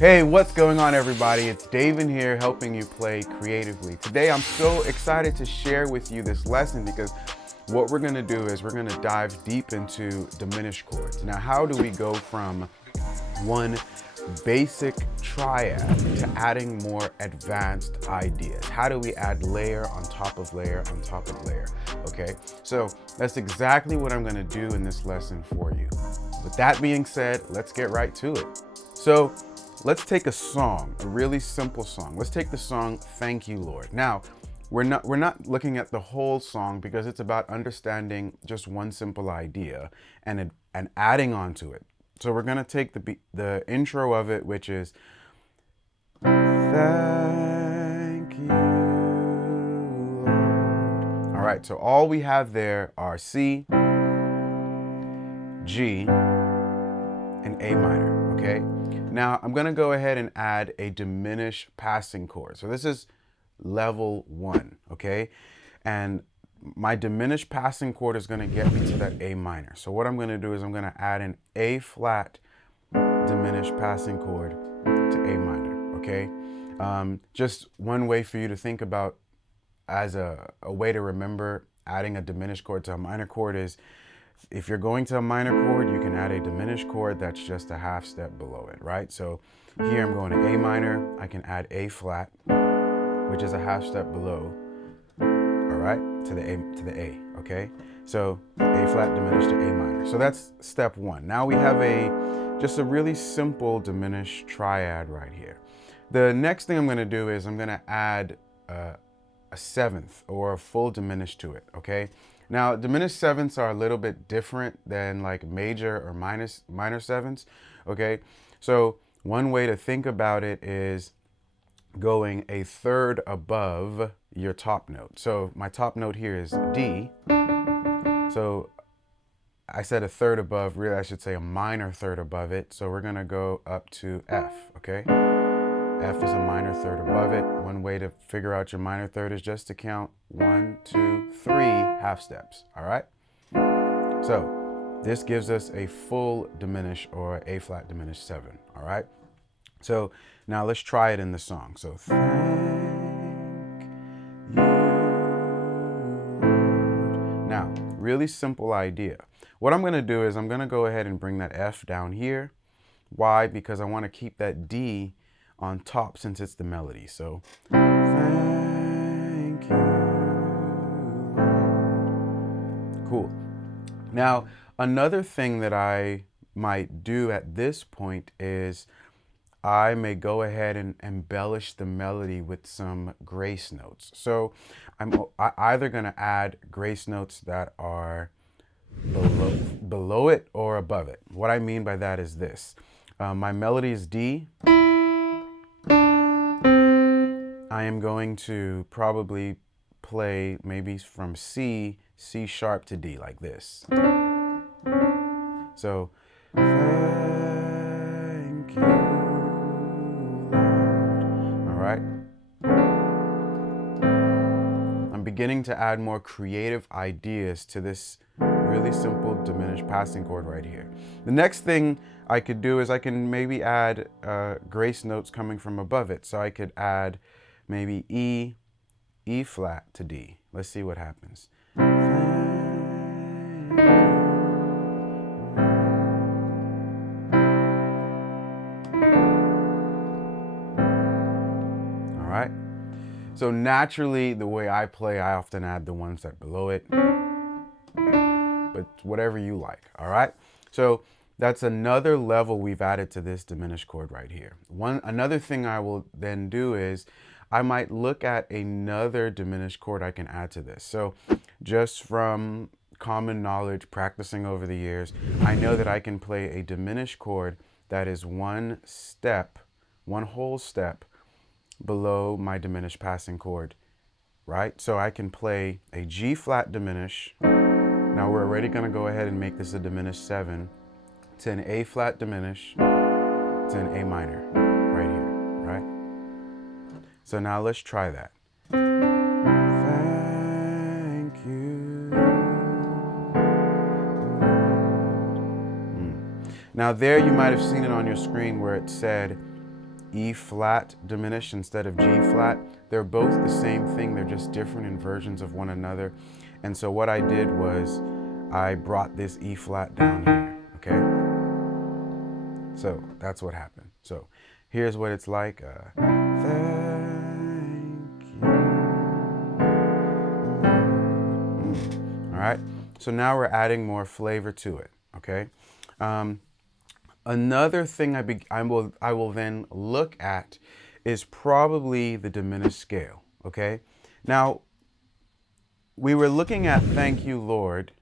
Hey, what's going on, everybody? It's Dave in here helping you play creatively. Today, I'm so excited to share with you this lesson because what we're gonna do is we're gonna dive deep into diminished chords. Now, how do we go from one basic triad to adding more advanced ideas? How do we add layer on top of layer on top of layer? Okay, so that's exactly what I'm gonna do in this lesson for you. With that being said, let's get right to it. So let's take a song, a really simple song. Let's take the song Thank You, Lord. Now, we're not looking at the whole song because it's about understanding just one simple idea and adding on to it. So we're gonna take the intro of it, which is thank you, Lord. All right, so all we have there are C, G, and A minor, okay? Now I'm gonna go ahead and add a diminished passing chord. So this is level 1, okay? And my diminished passing chord is gonna get me to that A minor. So what I'm gonna do is I'm gonna add an A flat diminished passing chord to A minor, okay? Just one way for you to think about as a way to remember adding a diminished chord to a minor chord is if you're going to a minor chord, you can add a diminished chord that's just a half step below it, right? So here I'm going to A minor, I can add A flat, which is a half step below, all right, to the A, okay? So A flat diminished to A minor. So that's step 1. Now we have just a really simple diminished triad right here. The next thing I'm gonna do is I'm gonna add a seventh or a full diminished to it, okay? Now, diminished sevenths are a little bit different than like major or minor sevenths, okay? So one way to think about it is going a third above your top note. So my top note here is D. So I said a third above, really I should say a minor third above it. So we're gonna go up to F, okay? F is a minor third above it. One way to figure out your minor third is just to count 1, 2, 3 half steps, all right? So this gives us a full diminished or A flat diminished 7, all right? So now let's try it in the song. So thank you, Lord. Now, really simple idea. What I'm gonna do is I'm gonna go ahead and bring that F down here. Why? Because I wanna keep that D on top since it's the melody. So thank you, Lord. Cool. Now, another thing that I might do at this point is I may go ahead and embellish the melody with some grace notes. So I'm either gonna add grace notes that are below it or above it. What I mean by that is this. My melody is D. I am going to probably play maybe from C sharp to D like this. So, thank you, Lord. All right. I'm beginning to add more creative ideas to this really simple diminished passing chord right here. The next thing I could do is I can maybe add grace notes coming from above it. So I could add maybe E flat to D. Let's see what happens. All right. So naturally, the way I play, I often add the ones that below it, but whatever you like, all right? So that's another level we've added to this diminished chord right here. Another thing I will then do is I might look at another diminished chord I can add to this. So just from common knowledge, practicing over the years, I know that I can play a diminished chord that is one whole step below my diminished passing chord, right? So I can play a G flat diminish. Now we're already gonna go ahead and make this a diminished 7 to an A flat diminish to an A minor right here, right? So now let's try that. Thank you, Lord. Now there you might have seen it on your screen where it said E flat diminished instead of G flat. They're both the same thing, they're just different in versions of one another. And so what I did was I brought this E flat down here, okay? So that's what happened. So here's what it's like. Thank you. All right, so now we're adding more flavor to it, okay? Another thing I will then look at is probably the diminished scale, okay? Now, we were looking at Thank You, Lord,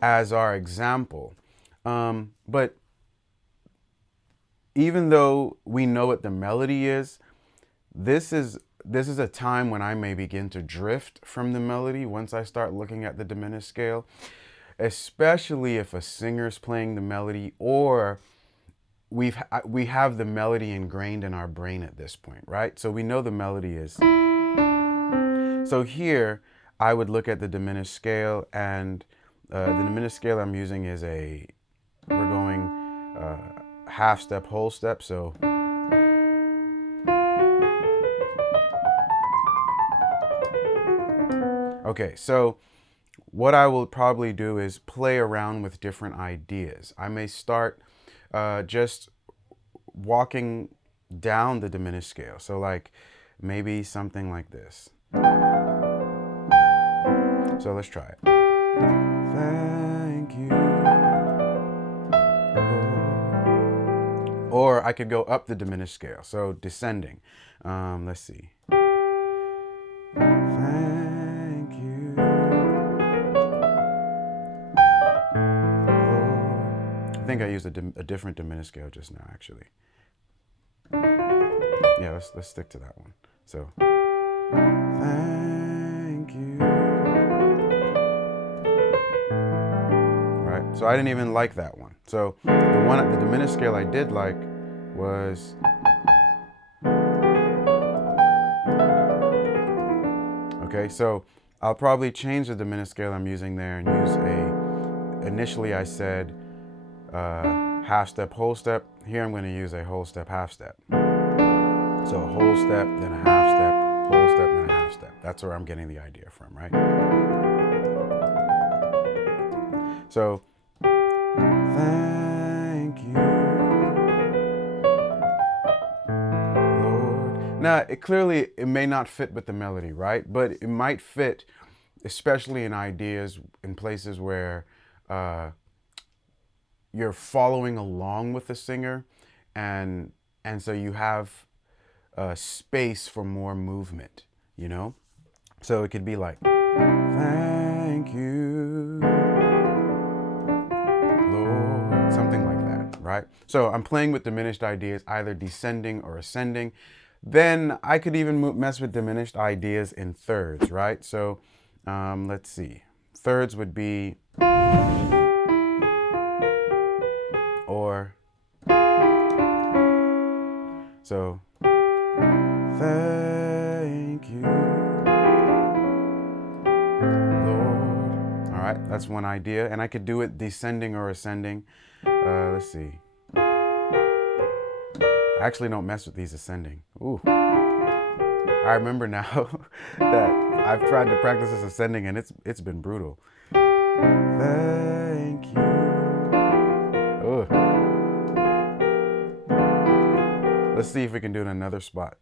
as our example. But even though we know what the melody is, this is a time when I may begin to drift from the melody once I start looking at the diminished scale, especially if a singer's playing the melody or we have the melody ingrained in our brain at this point, right? So we know the melody is. So here, I would look at the diminished scale, and the diminished scale I'm using is we're going half step, whole step, so. Okay, so what I will probably do is play around with different ideas. I may start just walking down the diminished scale. So like maybe something like this. So let's try it. Thank you, Lord. Or I could go up the diminished scale, so descending. Let's see. Thank you, Lord. I think I used a different diminished scale just now, actually. Yeah, let's stick to that one. So, thank you. Right. So I didn't even like that one. So the diminished scale I did like was. Okay, so I'll probably change the diminished scale I'm using there and use initially I said half step, whole step. Here I'm going to use a whole step, half step. So a whole step, then a half step, whole step, then a half step. That's where I'm getting the idea from, right? So, thank you, Lord. Now, it may not fit with the melody, right? But it might fit, especially in ideas, in places where you're following along with the singer, and so you have space for more movement, you know? So it could be like, thank you, Lord, something like that, right? So I'm playing with diminished ideas, either descending or ascending. Then I could even mess with diminished ideas in thirds, right? So let's see. Thirds would be, or, so, thank you, Lord. All right, that's one idea. And I could do it descending or ascending. Let's see. I actually don't mess with these ascending. Ooh. I remember now that I've tried to practice this ascending and it's been brutal. Thank you. Ugh. Let's see if we can do it in another spot.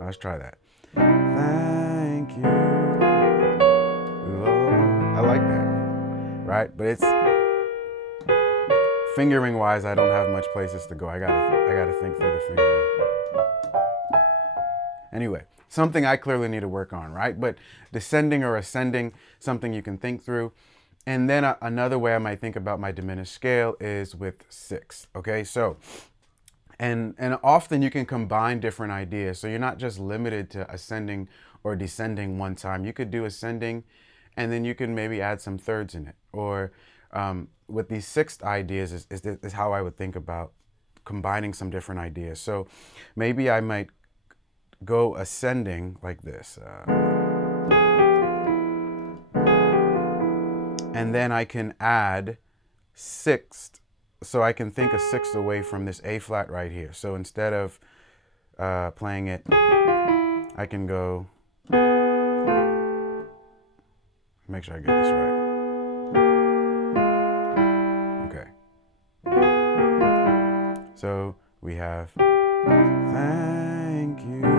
Let's try that. Thank you, Lord. I like that, right? But it's fingering wise, I don't have much places to go. I gotta think through the fingering. Anyway, something I clearly need to work on, right? But descending or ascending, something you can think through. And then another way I might think about my diminished scale is with sixth, okay? So, and often you can combine different ideas. So you're not just limited to ascending or descending one time. You could do ascending, and then you can maybe add some thirds in it. Or with these sixth ideas is how I would think about combining some different ideas. So maybe I might go ascending like this. And then I can add sixth, so I can think a sixth away from this A flat right here. So instead of playing it, I can go, make sure I get this right. Okay. So we have, thank you, Lord.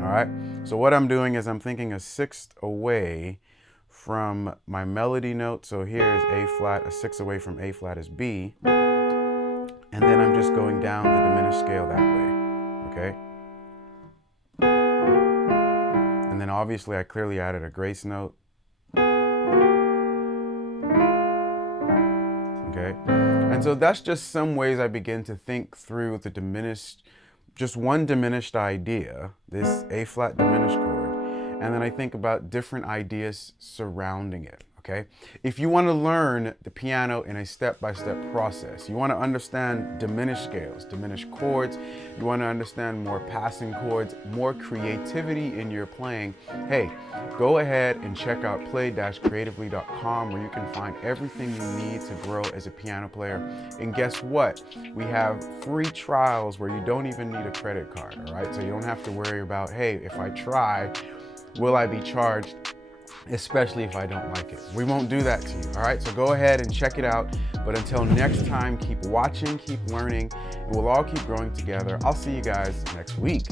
All right. So what I'm doing is I'm thinking a sixth away from my melody note. So here is A flat, a sixth away from A flat is B. And then I'm just going down the diminished scale that way, okay? And then obviously I clearly added a grace note. Okay? And so that's just some ways I begin to think through the diminished, just one diminished idea, this A flat diminished chord, and then I think about different ideas surrounding it, okay? If you want to learn the piano in a step-by-step process, you want to understand diminished scales, diminished chords, you want to understand more passing chords, more creativity in your playing, hey, go ahead and check out play-creatively.com where you can find everything you need to grow as a piano player. And guess what? We have free trials where you don't even need a credit card, all right? So you don't have to worry about, hey, if I try, will I be charged? Especially if I don't like it. We won't do that to you, all right? So go ahead and check it out. But until next time, keep watching, keep learning, and we'll all keep growing together. I'll see you guys next week.